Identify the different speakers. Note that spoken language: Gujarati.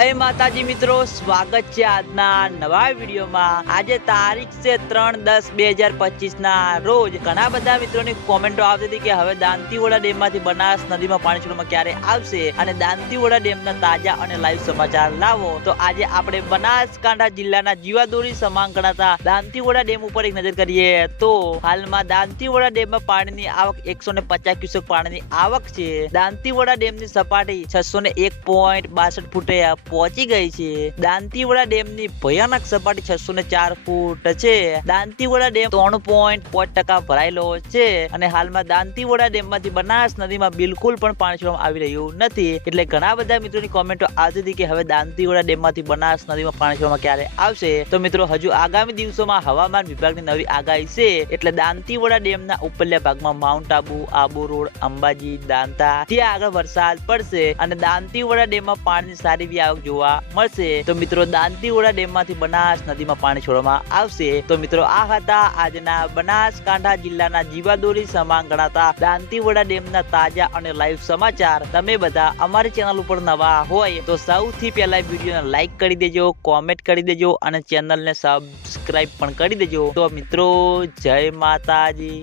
Speaker 1: જય માતાજી મિત્રો, સ્વાગત છે આજના નવા વિડીયોમાં. આજે તારીખ છે ત્રણ દસ બે હજાર પચીસ ના રોજ ઘણા બધા મિત્રોની કોમેન્ટો આવતી હતી કે હવે દાંતીવાડા ડેમમાંથી બનાસ નદીમાં પાણી છોડવામાં ક્યારે આવશે? અને દાંતીવાડા ડેમના તાજા અને લાઈવ સમાચાર લાવો. તો આજે આપણે બનાસકાંઠા જિલ્લાના જીવાદોરી સમાન ગણાતા દાંતીવાડા ડેમ ઉપર એક નજર કરીએ. તો હાલમાં દાંતીવાડા ડેમમાં પાણીની આવક એકસો ને પચાસ ક્યુસેક પાણીની આવક છે. દાંતીવાડા ડેમની સપાટી છસો ને એક પોઈન્ટ બાસઠ ફૂટે પહોંચી ગઈ છે. દાંતીવાડા ડેમની ભયાનક સપાટી છસો ને ચાર ફૂટ છે. દાંતીવાડા ડેમ ત્રણ પોઈન્ટ પાંચ ટકા ભરાયેલો છે અને હાલમાં દાંતીવાડા ડેમમાંથી બનાસ નદીમાં બિલકુલ પણ પાણી છોડવામાં આવી રહ્યું નથી. એટલે ઘણા બધા મિત્રોની કોમેન્ટો આવતી હતી કે હવે દાંતીવાડા ડેમમાંથી બનાસ નદીમાં પાણી છોડવામાં ક્યારે આવશે? તો મિત્રો, હજુ આગામી દિવસોમાં હવામાન વિભાગની નવી આગાહી છે. એટલે દાંતીવાડા ડેમના ઉપરલા ભાગમાં માઉન્ટ આબુ આબુ રોડ, અંબાજી, દાંતા, ત્યાં આગળ વરસાદ પડશે. અને દાંતીવાડા ડેમમાં પાણીની સારી એવી જોવા મળશે. તો મિત્રો દાંતીવાડા ડેમમાંથી બનાસ નદીમાં પાણી છોડવામાં આવશે. તો મિત્રો, આ હતા આજના બનાસકાંઠા જિલ્લાના જીવાદોરી સમાન ગણાતા દાંતીવાડા ડેમના તાજા અને લાઈવ સમાચાર. તમે બધા અમારી ચેનલ ઉપર નવા હોય તો સૌથી પહેલા વિડીયોને લાઈક કરી દેજો, કોમેન્ટ કરી દેજો અને ચેનલને સબસ્ક્રાઈબ પણ કરી દેજો. તો મિત્રો, જય માતાજી.